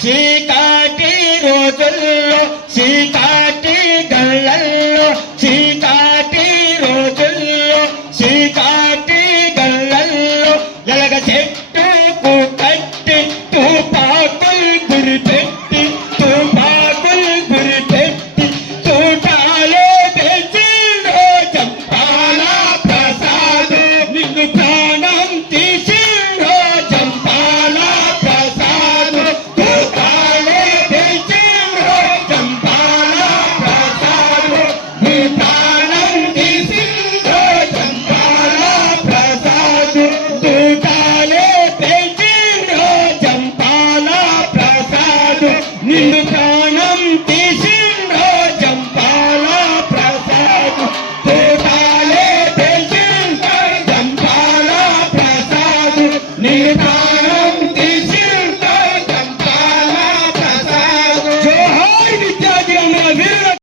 谁敢给我的肉谁敢 నిన్ను ప్రాణం తీసిండ్రో జంపాల ప్రసాద్. కోటాలే తెలిసిండ్రో జంపాల ప్రసాద్. నిన్ను